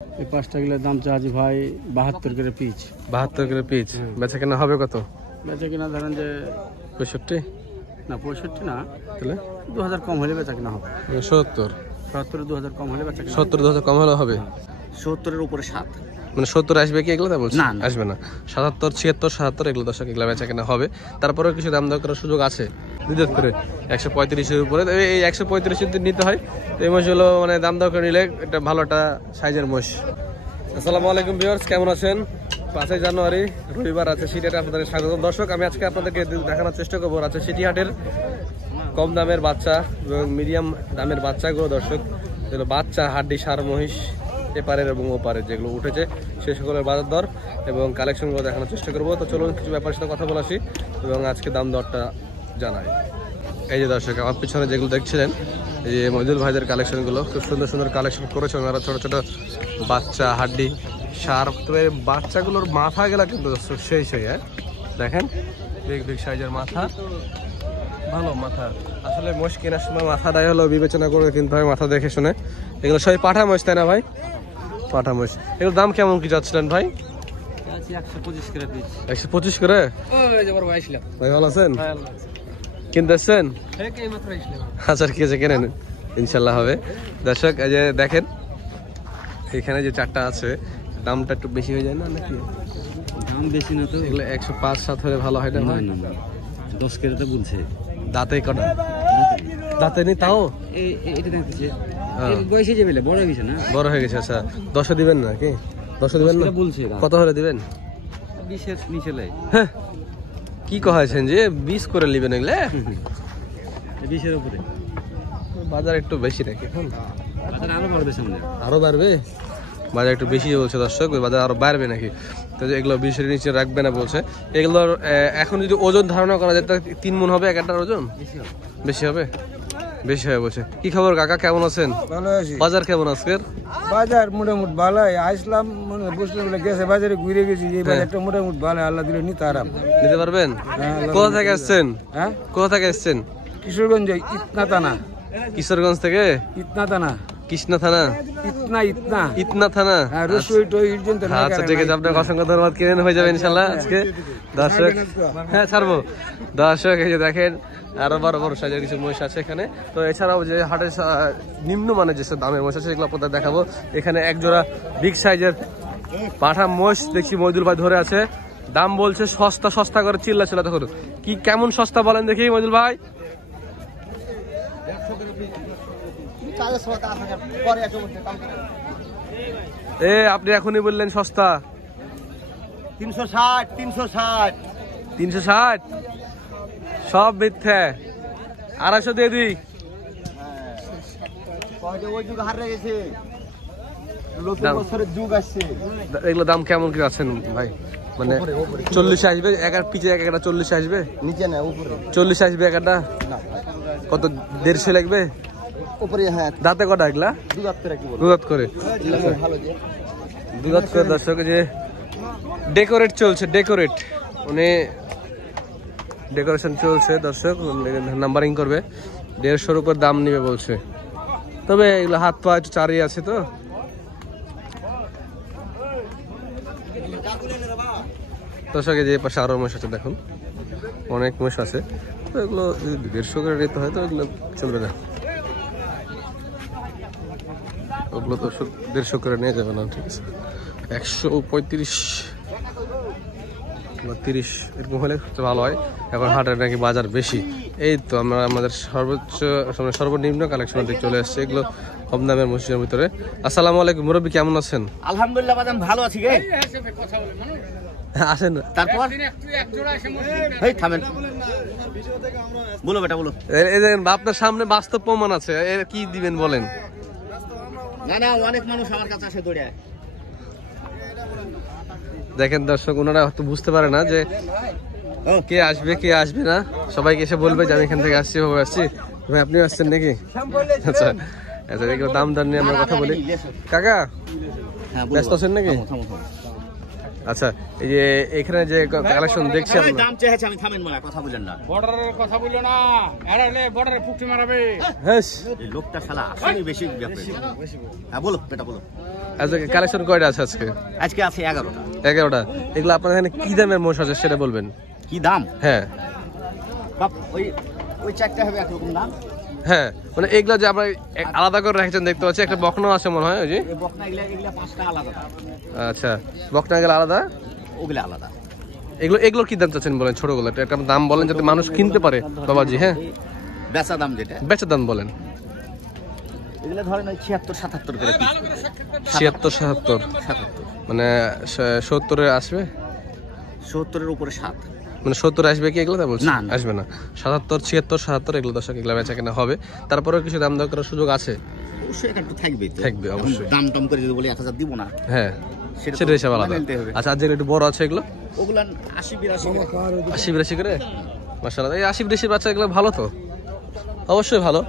এই পাঁচটা কিলোর দাম চাচ্ছি ভাই 72 করে পিস। 72 করে পিস। বেচা কেনা হবে কত? বেচা কিনা ধরেন যে 65 না 65 না, তাহলে 2000 কম হলে বেচা কিনা হবে। 70 70 2000 কম হলে বেচা কিনা 70 2000 কম হলে হবে। 70 এর উপরে 7 মানে 70 আসবে কি এগুলো? তা বলছি না, না। আসবে না। 77 76 77 এগুলো দর্শক এগুলো বেচা কেনা হবে। তারপরেও কিছু দাম দর করার সুযোগ আছে বিদ্যুৎ করে 135 এর উপরে। এই 135 যদি নিতে হয় তো এই মহিষগুলো মানে দাম দর করে নিলে একটা ভালো একটা সাইজের মহিষ। আসসালামু আলাইকুম ভিউয়ার্স, কেমন আছেন? 5 জানুয়ারি রবিবার আছে সিটিহাটে আপনাদের স্বাগত। দর্শক আমি আজকে আপনাদেরকে দেখানোর চেষ্টা করবো আছে সিটিহাটের কম দামের বাচ্চা এবং মিডিয়াম দামের বাচ্চাগুলো। দর্শক যেগুলো বাচ্চা হাড্ডি সার মহিষ এপারের এবং ওপারের যেগুলো উঠেছে সে সকলের বাজার দর এবং কালেকশনগুলো দেখানোর চেষ্টা করবো। তো চলুন কিছু ব্যাপারের সাথে কথা বলে আসি এবং আজকে দাম দরটা জানাই। এই যে দর্শক আমার পিছনে যেগুলো দেখছিলেন এই যে মজুল ভাইদের কালেকশনগুলো খুব সুন্দর সুন্দর কালেকশন করেছে ওনারা। ছোটো ছোটো বাচ্চা হাড্ডি সার, তবে বাচ্চাগুলোর মাথা গেলা কিন্তু দর্শক সেই হ্যাঁ দেখেন বিগ বিগ সাইজের মাথা, ভালো মাথা। আসলে মোষ কেনার সময় মাথাটাই হলো বিবেচনা করে কিনতে হয়, মাথা দেখে শুনে। এগুলো সবাই পাঠা মোষ তাই না ভাই? পাঠা মোষ। এগুলোর দাম কেমন কি যাচ্ছিলেন ভাই? 125 করে পিস। 125 করে। ভাই ভালো আছেন? কিনতে এসছেন? আচ্ছা ঠিক আছে, কেনেন, ইনশাল্লাহ হবে। দর্শক এই যে দেখেন এখানে যে চারটা আছে দামটা একটু বেশি হয়ে যায় না নাকি? দাম বেশি না তো, এগুলো 105-7 হলে ভালো হয় না ভাই? 10 করে তো বলছে। দাঁতে কটা? দাঁতে নেই তাও? এটা দেখতেছে বয়সে যাবে, বড় হয়ে গেছে না? বড় হয়ে গেছে। আচ্ছা 10 দিবেন না কি? 10 দিবেন না বলছে। কত হলে দিবেন? 20 এর নিচে লাই। হ্যাঁ কি কহেছেন যে 20 করে নেবেন এগুলো? 20 এর উপরে বাজার একটু বেশি নাকি এখন? বাজার আরো বাড়বে সামনে। আরো বাড়বে? বাজার একটু বেশি বলছে দর্শক, ওই বাজার আরো বাড়বে নাকি? তো এগুলো 20 এর নিচে রাখবে না বলছে। এগুলোর এখন যদি ওজন ধারণা করা যায় তাহলে 3 মণ হবে এক একটার ওজন? বেশি হবে, বেশি হবে বলছে। কি খবর কাকা, কেমন আছেন? ভালো আছি। বাজার কেমন আজকের? বাজার মোটামুটি ভালো। আসলাম মনে বুঝতে বলে গেছে বাজারে ঘুরে গেছি, এই বাজারটা মোটামুটি ভালো, আল্লাহ দিলে নিতে আরাম। নিতে পারবেন? কোথা থেকে আসছেন? হ্যাঁ কোথা থেকে আসছেন? কিশোরগঞ্জ ইতনা থানা। কিশোরগঞ্জ থেকে? ইতনা থানা। কৃষ্ণা থানা? ইতনা থানা। হ্যাঁ রসুই টই পর্যন্ত। আচ্ছা ঠিক আছে, আপনাকে অসংখ্য ধন্যবাদ। কিনে হয়ে যাবে ইনশাল্লাহ আজকে। দর্শক হ্যাঁ ছাড়বো। দর্শক এই যে দেখেন আরো বড় বড় সাইজের কিছু মহিষ আছে এখানে। তো এছাড়াও যে হাটের নিম্ন মানের যেসব দামের মহিষ আছে সেগুলো আপনাদের দেখাবো। এখানে এক জোড়া বিগ সাইজের পাঠা মোষ দেখছি মইদুল ভাই ধরে আছে। দাম বলছে সস্তা সস্তা করে চিল্লাতে করুন। কি কেমন সস্তা বলেন দেখি মইদুল ভাই? আপনি এখনই বললেন সস্তা। 360 360 360 সব মিথ্যে। 250 দিয়ে দিই। এগুলো দাম কেমন কি আছেন ভাই? মানে 40 আসবে এক পিছে, এক একটা 40 আসবে নিচে না উপরে? 40 আসবে এক একটা। কত 150 লাগবে উপরে? হ্যাঁ। দাঁতে কটা এগুলা? দুধাত করে। দুধাত করে দর্শক যে ডেকোরেট চলছে, ডেকোরেট মানে ডেকোরেশন চলছে দর্শক, নাম্বারিং করবে। 150 উপর দাম নিবে বলছে। তবে এগুলো হাত পা একটু চারিয়ে আছে তো। দর্শক যে পাশে আরো মোষ আছে দেখুন, অনেক মোষ আছে। তো এগুলো যদি 150 করে নিতে হয় তো এগুলো চলবে না। ওগুলো তো 150 করে নিয়ে যাবে না, ঠিক আছে। 135 30 এরকম হলে ভালো হয়। এখন হাটের নাকি বাজার বেশি। এই তো আমরা আমাদের সর্বনিম্ন কালেকশন দিকে চলে আসছে, এগুলো কম দামের মসজিদের ভিতরে। আসসালামু আলাইকুম মুরব্বী, কেমন আছেন? আলহামদুলিল্লাহ বাজান ভালো আছি গে। আসেন তারপর এই থামেন, বলো বেটা বলো। এই যে আপনার সামনে বাস্তব প্রমাণ আছে, কি দিবেন বলেন? না না অনেক মানুষ আমার কাছে আসে দৌড়ে। দেখেন দর্শক ওনারা হয়তো বুঝতে পারে না যে কে আসবে কে আসবে না। সবাইকে এসে বলবে যে আমি এখান থেকে আসছি, ভাবে আসছি। ভাই আপনিও আসছেন নাকি? আচ্ছা আচ্ছা, এগুলো দাম দর নিয়ে আমরা কথা বলি। কাকা ব্যস্ত আছেন নাকি? আচ্ছা, এই যে এখানে যে কালেকশন দেখছি আপনারা, দাম চেয়েছে আমি থামেন না, কথা বলেন না, বর্ডারের কথা বললো না, এরালে বর্ডারে পুকটি মারাবে। হ্যাঁ এই লোকটা শালা আসলে বেশি ব্যাপারে। হ্যাঁ বলো বেটা বলো। আচ্ছা, কালেকশন কয়টা আছে আজকে? আজকে আছে 11টা। 11টা। এগুলো আপনার এখানে কি দামের মোষ আছে সেটা বলবেন। কি দাম? হ্যাঁ বাপ ওই চারটা হবে একরকম দাম। হ্যাঁ, মানে এগুলো যে আমরা আলাদা করে রেখেছেন দেখতে পাচ্ছি, একটা বকনা আছে মনে হয় ওই যে। এই বকনা এগুলা 5টা আলাদা দাম। আচ্ছা, বকনা গেলে আলাদা, ওগুলা আলাদা। এগুলো কি দাম চাচ্ছেন বলেন? ছোটগুলো একটা দাম বলেন যাতে মানুষ কিনতে পারে বাবাজি। হ্যাঁ, বেচা দাম যেটা, বেচা দাম বলেন। এগুলা ধরেন ওই 76-77 করে পিস। 76-77 মানে 70-এ আসবে, 70-এর উপরে 7। মানে 70 আসবে কি এগুলো? তা বলছি না, না। আসবে না। 77-76-77 এগুলো দর্শক, এগুলো বেচা কেনা হবে। তারপরেও কিছু দাম দর করার সুযোগ আছে, অবশ্যই এটা একটু থাকবেই তো। থাকবে অবশ্যই। দাম টম করে যদি বলি 1000 দিব না, হ্যাঁ সেটা সেটা হিসাব আলাদা। মেলতে হবে। আচ্ছা, আর যেগুলো একটু বড় আছে এগুলো ওগুলা 80-82 করে। 80-82 করে। মাশাআল্লাহ, এই 80-82 বাচ্চা এগুলো ভালো তো, অবশ্যই ভালো।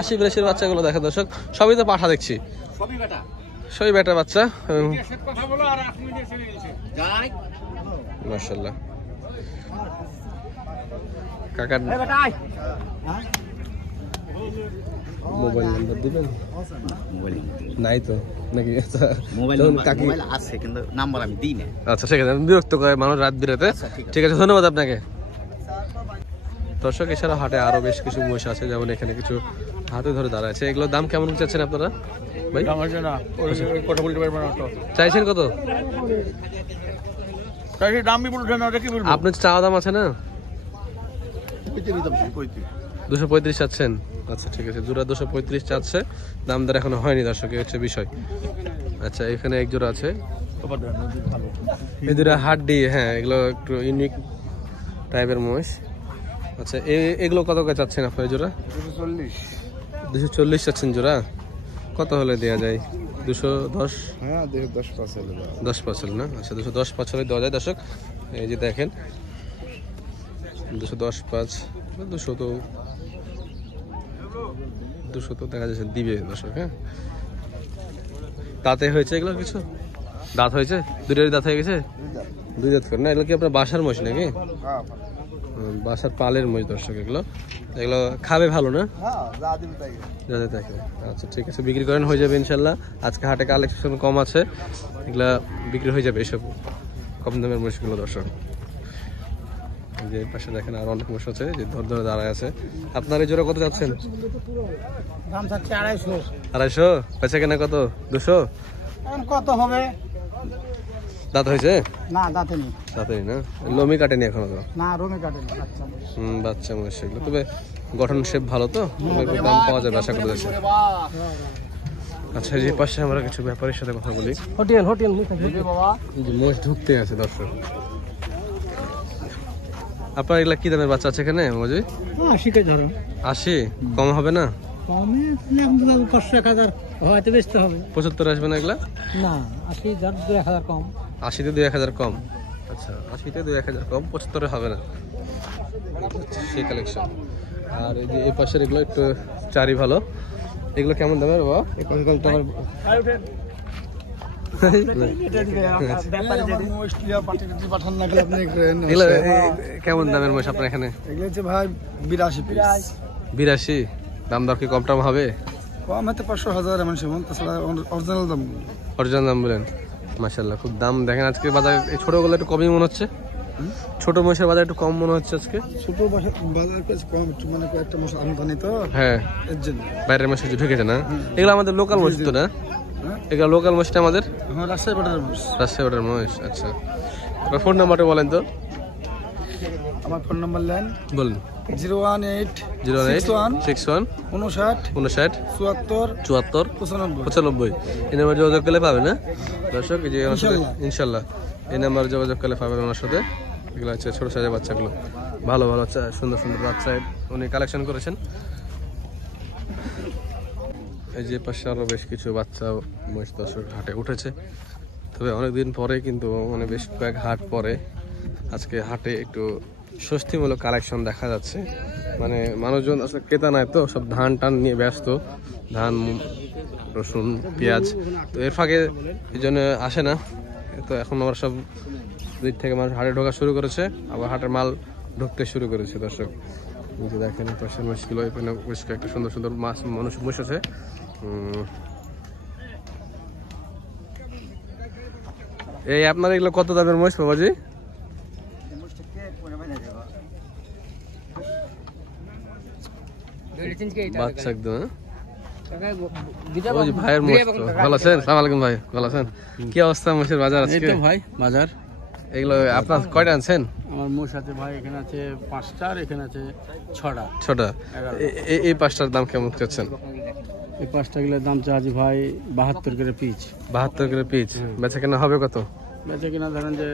80-82 বাচ্চাগুলো দেখা দর্শক, সবই তো পাঠা দেখছি, সবই বেটা। সবই বেটা বাচ্চা। কথা বলো আর 1 মিনিটে চলে গেছে। যাই মাশাআল্লাহ। কাকার এই বেটা আয়। মোবাইল নাম্বার দিবেন? মোবাইল নাই তো নাকি? আচ্ছা, মোবাইল যখন কাকি, মোবাইল আছে কিন্তু নাম্বার আমি দিই না। আচ্ছা ঠিক আছে, আমি বিরক্ত করে মানুষ রাত বিরাতে। ঠিক আছে, ধন্যবাদ আপনাকে। দর্শক, এছাড়া হাটে আরো বেশ কিছু মহিষ আছে, যেমন এখানে কিছু হাতে ধরে দাঁড়া আছে। এগুলোর দাম কেমন চাচ্ছেন আপনারা ভাই? আমার জন্য কথা বলতে পারবো না তো। চাইছেন কত? তাই দাম বি বলছেন না, কি বলবো? আপনার চাওয়া দাম আছে না? 235 চাচ্ছেন? আচ্ছা ঠিক আছে, জোড়া 235 চাচ্ছে, দাম দর এখনো হয়নি দর্শক, এই হচ্ছে বিষয়। আচ্ছা, এখানে এক জোড়া আছে, এই দুটা হাড্ডি। হ্যাঁ, এগুলো একটু ইউনিক টাইপের মহিষ। আচ্ছা, এগুলো কত করে চাচ্ছেন আপনার জোড়া? 240 চাচ্ছেন জোড়া। কত হলে দেওয়া যায়? 210? হ্যাঁ 10-5 হলো। 10-5 হলে না? আচ্ছা, 210-5 হলে দেওয়া যায় দর্শক। এই যে দেখেন, 210-5, 200 তো দেখা যাচ্ছে দিবে দর্শক। হ্যাঁ, দাঁতে হয়েছে এগুলো কিছু? দাঁত হয়েছে? দুটোরই দাঁত হয়ে গেছে? 2 দাঁত করে না? এগুলো কি আপনার বাসার মহিষ নাকি? বাসার পালের মহিষ দর্শক এগুলো। এগুলো খাবে ভালো না? যাতে থাকে। আচ্ছা ঠিক আছে, বিক্রি করেন, হয়ে যাবে ইনশাল্লাহ। আজকে হাটে কালেকশন কম আছে, এগুলা বিক্রি হয়ে যাবে এসব কম দামের মহিষগুলো দর্শক। যে পাশে দেখেন আর অনেক মহিষ আছে যে ধরে ধরে দাঁড়ায় আছে। আপনার এই জোড়া কত যাচ্ছেন? দাম চাচ্ছে 250। 250? বেচা কেনা কত? 200? এখন কত হবে? দাঁত হয়েছে? না দাঁতে নেই। দাঁতে নেই না? লোমি কাটেনি এখনো তো? না রোমে কাটে না। আচ্ছা বাচ্চা মহিষ এগুলো, তবে গঠন শেপ ভালো তো, একটু দাম পাওয়া যাবে আশা করা যাচ্ছে। আচ্ছা, যে পাশে আমরা কিছু ব্যাপারীর সাথে কথা বলি। হোটেল বাবা, এই যে মহিষ ঢুকতে আছে দর্শক। আপনার এগুলা কি দামের বাচ্চা আছে এখানে মজি? 80 কে ধরো। 80? কম হবে না? কমে এখন তো 500-1000 হয়তো বেচতে হবে। 75 আসবে না এগুলা? না 80 ধর 2000 কম। 80-তে 2000 কম। আচ্ছা, 80-তে 2000 কম, 75-এ হবে না। সেই কালেকশন। আর এই যে এই পাশের এগুলো একটু চারি ভালো, এগুলো কেমন দামের বাবা? এগুলো কেমন দামের মহিষ আপনার এখানে? এগুলো হচ্ছে ভাই 82 পিস। 82? দাম দর কি কম টম হবে? কম হতে 500-1000 এমন সেমন, তাছাড়া অরিজিনাল দাম। অরিজিনাল দাম বলেন? মাশাআল্লাহ, খুব দাম দেখেন আজকে বাজার। এই ছোটগুলো একটু কমই মনে হচ্ছে, ছোট মহিষের বাজার একটু কম মনে হচ্ছে আজকে। ছোট বাজার কাছে কম, একটু মানে কয়েকটা মাস আমদানি তো, হ্যাঁ এর জন্য বাইরের মহিষ ঢুকেছে না। এগুলো আমাদের লোকাল মহিষ তো না? এগুলো লোকাল মহিষটা আমাদের আমার রাজশাহী বাটার মাস। রাজশাহী বাটার মহিষ। আচ্ছা, আপনার ফোন নাম্বারটা বলেন তো। আমার ফোন নাম্বার লাইন বলুন। 01861 61 59 59 74 74 95। 95। এই নাম্বার যোগাযোগ করলে পাবে না দর্শক? এই যে আমার সাথে ইনশাল্লাহ এই নাম্বার যোগাযোগ করলে পাবেন আমার সাথে। এগুলো হচ্ছে ছোটো সাইজের বাচ্চাগুলো, ভালো ভালো সুন্দর সুন্দর বাচ্চা উনি কালেকশন করেছেন। এই যে পাশে আরও বেশ কিছু বাচ্চা মহিষ দর্শক হাটে উঠেছে, তবে অনেকদিন পরে, কিন্তু মানে বেশ কয়েক হাট পরে আজকে হাটে একটু স্বস্তিমূলক কালেকশন দেখা যাচ্ছে। মানে মানুষজন আসলে ক্রেতা নাই তো, সব ধান টান নিয়ে ব্যস্ত, ধান রসুন পেঁয়াজ, তো এর ফাঁকে এই জন্য আসে না। তো এখন আবার সব দিক থেকে মানুষ হাটে ঢোকা শুরু করেছে, আবার হাটের মাল ঢুকতে শুরু করেছে দর্শক। এই যে দেখেন পাশের মাছগুলো, এখানে বেশ একটা সুন্দর সুন্দর মাছ মানুষ বসেছে। এই আপনার এগুলো কত দামের মহিষ বাবাজি? বাচ্চা একদম ভাইয়ের মহিষ। ভালো আছেন? সালাম আলাইকুম ভাই, ভালো আছেন? কি অবস্থা মহিষের বাজার আজকে? ভাই বাজার এগুলো আপনার কয়টা আনছেন? আমার মোষ আছে ভাই, এখানে আছে 5টা, এখানে আছে 6টা। 6টা। এই 5টার দাম কেমন চাচ্ছেন? এই 5টা গুলোর দাম চাচ্ছি ভাই 72 করে পিস। 72 করে পিস। বেচা কেনা হবে কত? বেচা কিনা ধরেন যে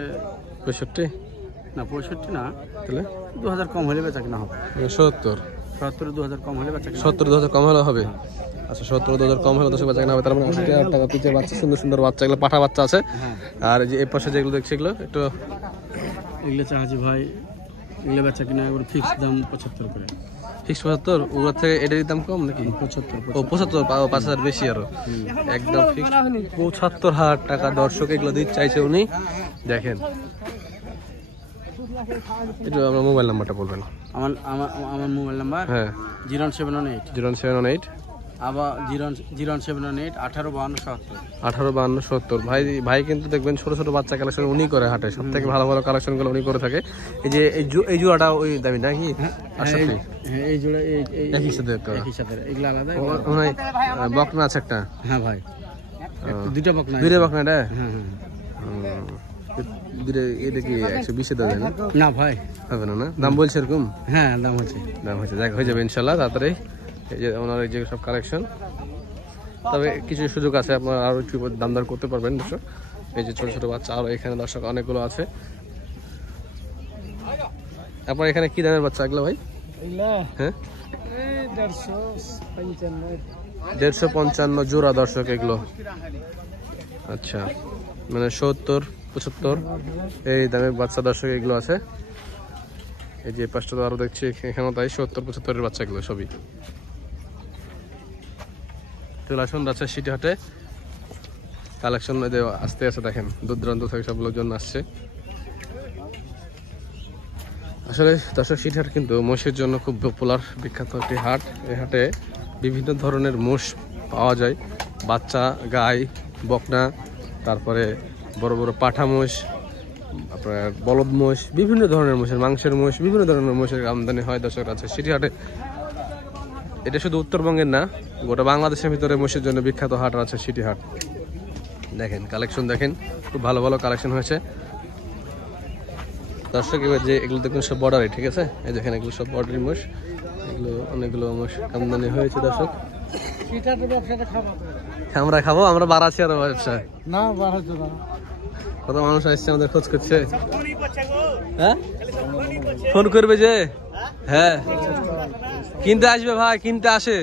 65 না, 65 না, তাহলে 2000 কম হলে বেচা কিনা হবে। 70 2000 কম হলে বেচা কিনা 2000 কম হলে হবে। আচ্ছা 2000 কম হলে দশ বেচা কেনা হবে। তার মানে 80,000 টাকা পিসের বাচ্চা, সুন্দর সুন্দর বাচ্চা, এগুলো পাঠা বাচ্চা আছে। আর যে এই পাশে যেগুলো দেখছি এগুলো একটু এগুলো চাচ্ছি ভাই, এগুলো বেচা কিনা একবার ফিক্স দাম 75 করে। ফিক্স 75? ওগুলোর থেকে এটারই দাম কম নাকি? 75। ও 75, 5,000 বেশি আরো। একদম ফিক্স 75,000 টাকা দর্শক এগুলো দিতে চাইছে উনি। দেখেন এটা আমার মোবাইল নাম্বারটা বলবেন। আমার মোবাইল নাম্বার হ্যাঁ 0718 0718 আবার 0718 185270। 185270। ভাই কিন্তু দেখবেন ছোট ছোট বাচ্চা কালেকশন উনি করে হাটে, সব থেকে ভালো ভালো কালেকশন গুলো উনি করে থাকে। এই যে এই জোড়াটা ওই দামি নাকি? হ্যাঁ এই জোড়া একই সাথে এগুলো আলাদা। বকনা আছে একটা? হ্যাঁ ভাই, দুইটা বকনা। দুইটা বকনা এটা? হ্যাঁ এটা কি 120 দেওয়া যায় না? না ভাই হবে না? দাম বলছে এরকম? হ্যাঁ দাম হচ্ছে দেখ হয়ে যাবে ইনশাল্লাহ তাড়াতাড়ি। এই যে ওনার এই যে সব কালেকশন, তবে কিছু সুযোগ আছে, আপনারা আরো একটু দাম দর করতে পারবেন দর্শক। এই যে ছোট ছোট বাচ্চা আরো এখানে দর্শক অনেকগুলো আছে। আপনার এখানে কি দামের বাচ্চা এগুলো ভাই? হ্যাঁ 150 জোড়া দর্শক এগুলো। আচ্ছা মানে 70 75 এই দামের বাচ্চা দর্শক এগুলো আছে। এই যে পাঁচটা তো আরো দেখছি এখানেও তাই 70 75 বাচ্চা এগুলো সবই। চলে আসুন রাজশাহী সিটি হাটে, কালেকশন আসতে আছে। দেখেন দূর দূরান্ত থেকে সব লোকজন আসছে। আসলে দর্শক সিটি হাট কিন্তু মোষের জন্য খুব পপুলার, বিখ্যাত একটি হাট। এই হাটে বিভিন্ন ধরনের মোষ পাওয়া যায়, বাচ্চা, গাই, বকনা, তারপরে বড় বড় পাঠা মোষ, আপনার বলদ মোষ, বিভিন্ন ধরনের মোষের মাংসের মোষ, বিভিন্ন ধরনের মোষের আমদানি হয় দর্শক রাজশাহী সিটি হাটে। এটা শুধু উত্তরবঙ্গের না, গোটা বাংলাদেশের ভিতরে মোষের জন্য বিখ্যাত হাট আছে সিটি হাট। দেখেন কালেকশন দেখেন, খুব ভালো ভালো কালেকশন হয়েছে দর্শক। এবার যে এগুলো দেখুন সব বর্ডারে, ঠিক আছে? এই দেখেন এগুলো সব বর্ডারি মোষ, এগুলো অনেকগুলো মোষ আমদানি হয়েছে দর্শক। আমরা খাবো, আমরা বাড়াচ্ছি আরো ব্যবসা না, বাড়াচ্ছি না। কত মানুষ আসছে আমাদের খোঁজ করছে। হ্যাঁ ফোন করবে যে, হ্যাঁ কিনতে আসবে ভাই, কিনতে আসে,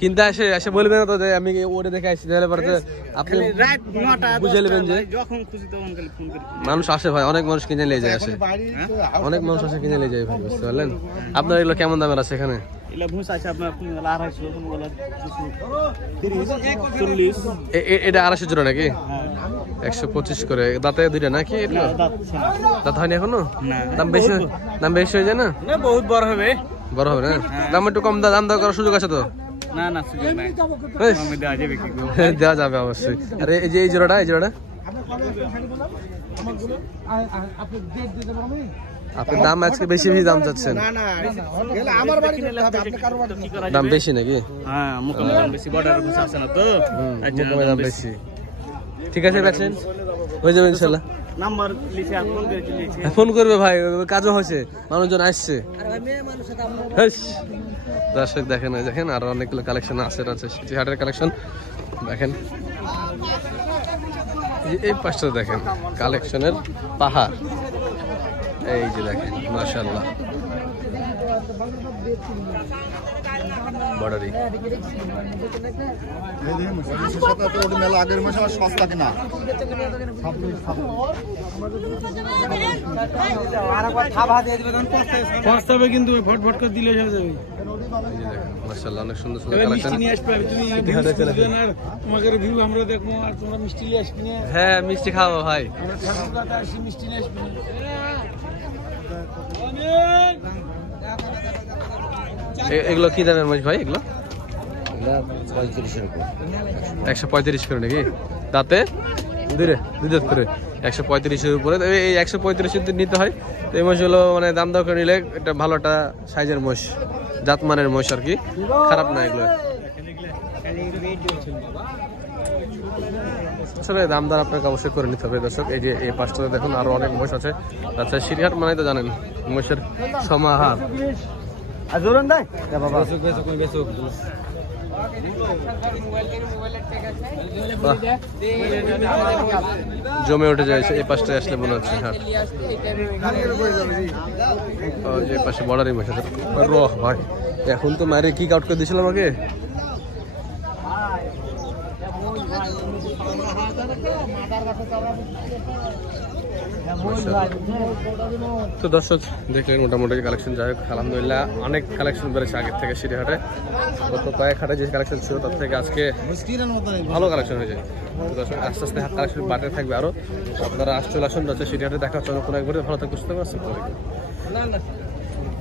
কিনতে আসে, এসে বলবে না তো যে আমি ওটা দেখে আসছি, তাহলে পরে আপনি বুঝে নেবেন যে মানুষ আসে ভাই, অনেক মানুষ কিনে নিয়ে যায়, আসে অনেক মানুষ আসে কিনে নিয়ে যায় ভাই, বুঝতে পারলেন? আপনার এগুলো কেমন দামের আছে এখানে? এটা 250 জোড়া নাকি? 125 করে। দাঁতে দুইটা নাকি? দাঁত হয়নি এখনো? দাম বেশি হয়ে যায় না? বহুত বড় হবে, বড় হবে না? দাম একটু কম, দাম দর করার সুযোগ আছে তো? না না সুযোগ নাই, দেওয়া যাবে অবশ্যই। আরে এই যে এই জোড়াটা, এই জোড়াটা আপনি দাম আজকে বেশি বেশি দাম চাচ্ছেন, দাম বেশি নাকি? হ্যাঁ মোকামে দাম বেশি, বর্ডার ঘুষ আছে না তো, মোকামে দাম বেশি। ঠিক আছে বেচেন, হয়ে যাবে ইনশাল্লাহ। নাম্বার লিখে ফোন করবে ভাই, কাজও হয়েছে, মানুষজন আসছে। দর্শক দেখেন, দেখেন আরো অনেকগুলো কালেকশন আছে সিটি হাটের কালেকশন। দেখেন এই পাশটা দেখেন কালেকশনের পাহাড়, এই যে দেখেন মাশাআল্লাহ। বর্ডারি। মেলা আগের মাসে আমার সস্তা কিনা পস্তাবে কিন্তু ফটফট করে দিলে হয়ে যাবে। মাশাআল্লাহ অনেক সুন্দর সুন্দর এবার কালেকশন। মিষ্টি নিয়ে আসবে, তুমি তোমাকে ভিউ আমরা দেখবো আর তোমরা মিষ্টি নিয়ে আসবি না। হ্যাঁ মিষ্টি খাবো ভাই। আমরা ঠাকুর কথা আসি, মিষ্টি নিয়ে আসবি না। এগুলো কি দামের মহিষ ভাই? এগুলো 135 করে নাকি? দাঁতে দুই দাঁত করে 135-এর উপরে। এই 135 নিতে হয়। তো এই মহিষগুলো মানে দাম দাম করে নিলে এটা ভালো একটা সাইজের মহিষ, জাতমানের মহিষ আর কি, খারাপ না এগুলো। আসলে দাম দর আপনাকে অবশ্যই করে নিতে হবে দর্শক। এই যে এই পাশটাতে দেখুন আরো অনেক মহিষ আছে। তাছাড়া সিরিহাট মানে তো জানেন মহিষের সমাহার। জমে উঠে যায় এই পাশটায় আসলে মনে হচ্ছে হাট। যে পাশে বর্ডারি মহিষ আছে। রহ ভাই এখন তো মায়ের কি আউট করে দিয়েছিল আমাকে। তো দর্শক দেখলেন মোটামুটি কালেকশন, যাই হোক আলহামদুলিল্লাহ অনেক কালেকশন বেড়েছে আগের থেকে সিরিহাটে। গত কয়েক হাটে যে কালেকশন ছিল তার থেকে আজকে ভালো কালেকশন হয়েছে। তো দর্শক আস্তে আস্তে কালেকশন বাড়তে থাকবে আরো। আপনারা চলে আসুন সিরিহাটে, দেখা হচ্ছে কোনো একবারে। ভালো থাকবে, সুস্থ থাকবে।